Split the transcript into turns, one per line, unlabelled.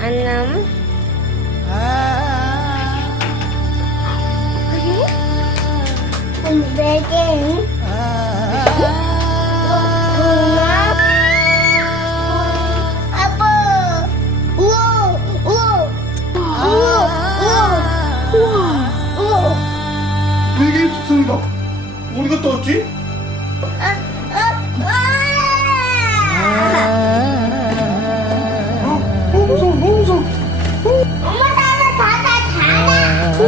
냠.
외계인 엄마 아빠 우와 우와 우와 우와 우와
외계인 습성이다. 어디가 떴지? 어,